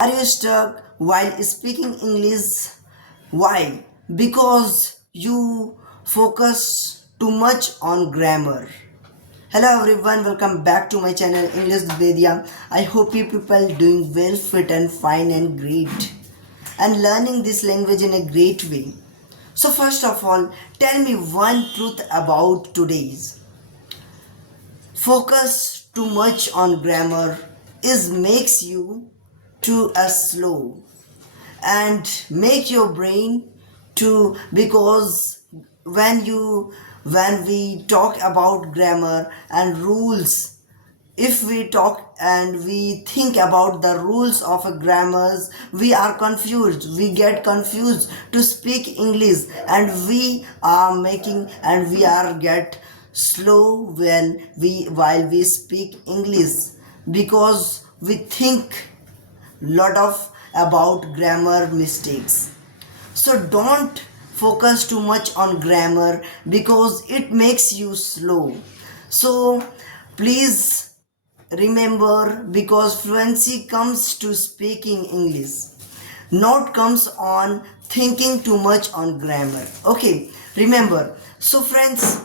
Are you stuck while speaking English? Why? Because you focus too much on grammar. Hello everyone, welcome back to my channel English Vedya. I hope you people doing well, fit and fine and great and learning this language in a great way. So first of all, tell me one truth about today's. Focus too much on grammar is makes you too slow and make your brain to because when we talk about grammar and rules, if we talk and we think about the rules of a grammars, we are confused, we get confused to speak English, and we are making and we are get slow while we speak English because we think lot of about grammar mistakes. So don't focus too much on grammar because it makes you slow. So please remember, because fluency comes to speaking English, not comes on thinking too much on grammar. Okay, remember. So friends,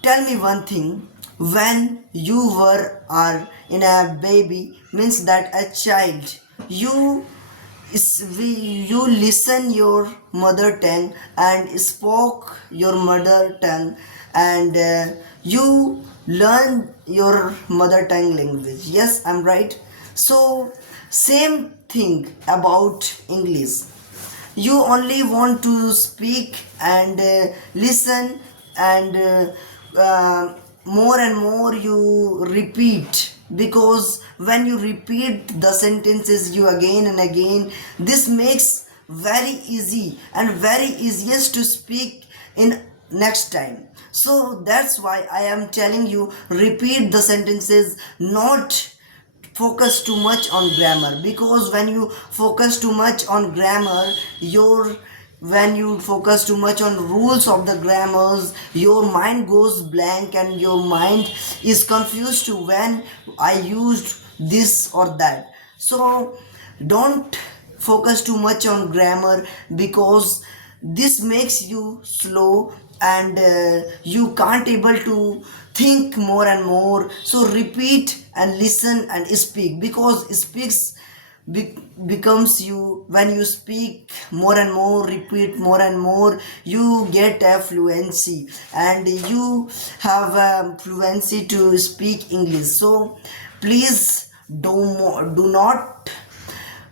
tell me one thing. When you were are in a baby means that a child, you you listen your mother tongue and spoke your mother tongue, and you learn your mother tongue language. Yes, I'm right. So same thing about English. You only want to speak and listen, and more and more you repeat, because when you repeat the sentences you again and again, this makes very easy and very easiest to speak in next time. So that's why I am telling you, repeat the sentences, not focus too much on grammar, because when you focus too much on grammar, your when you focus too much on rules of the grammars, your mind goes blank and your mind is confused to when I used this or that. So don't focus too much on grammar, because this makes you slow, and you can't able to think more and more. So repeat and listen and speak, because speaks becomes you. When you speak more and more, repeat more and more, you get a fluency and you have a fluency to speak English. So please do not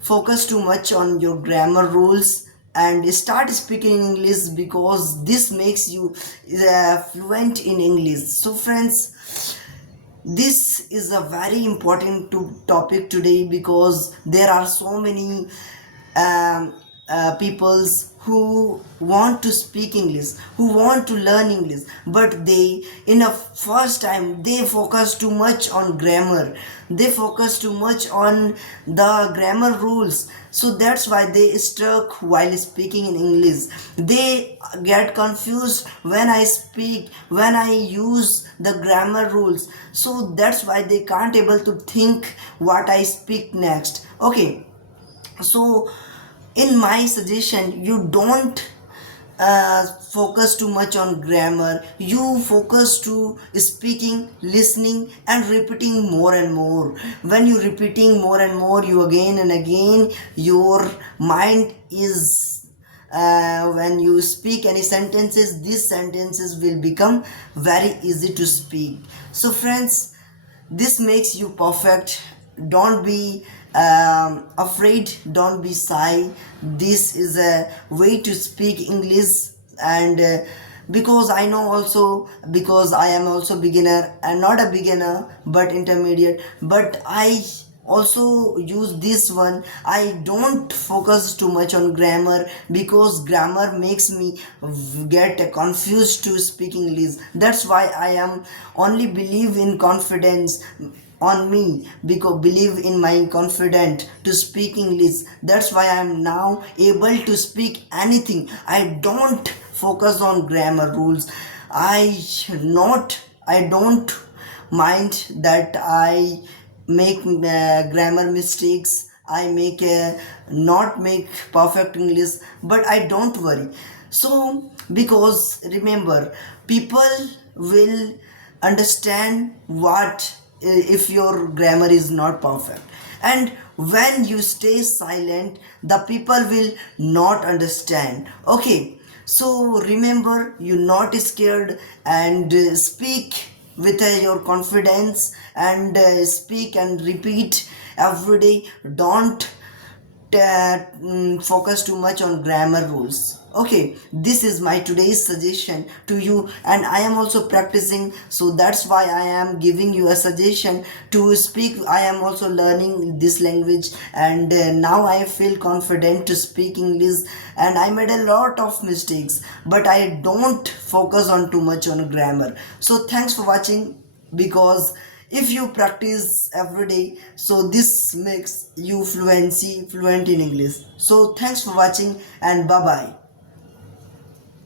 focus too much on your grammar rules and start speaking English, because this makes you fluent in English. So friends, this is a very important topic today, because there are so many um, peoples who want to speak English, who want to learn English, but they in a first time they focus too much on grammar, they focus too much on the grammar rules. So that's why they stuck while speaking in English. They get confused when I speak, when I use the grammar rules. So that's why they can't able to think what I speak next. Okay, so in my suggestion, you don't focus too much on grammar, you focus to speaking, listening and repeating more and more. When you repeating more and more, you again and again, your mind is when you speak any sentences, these sentences will become very easy to speak. So friends, this makes you perfect. Don't be afraid, don't be shy. This is a way to speak English. And because I know also, because I am also beginner, and not a beginner but intermediate, but I also use this one. I don't focus too much on grammar, because grammar makes me get confused to speak English. That's why I am only believe in confidence on me, because believe in my confident to speak English. That's why I am now able to speak anything. I don't focus on grammar rules. I don't mind that I make grammar mistakes. I make a not make perfect English, but I don't worry. So because remember, people will understand what if your grammar is not perfect, and when you stay silent the people will not understand. Okay, so remember, you're not scared, and speak with your confidence, and speak and repeat every day. Don't focus too much on grammar rules. Okay, this is my today's suggestion to you, and I am also practicing, so that's why I am giving you a suggestion to speak. I am also learning this language, and now I feel confident to speak English, and I made a lot of mistakes, but I don't focus on too much on grammar. So thanks for watching, because if you practice every day, so this makes you fluent in English. So thanks for watching, and bye bye.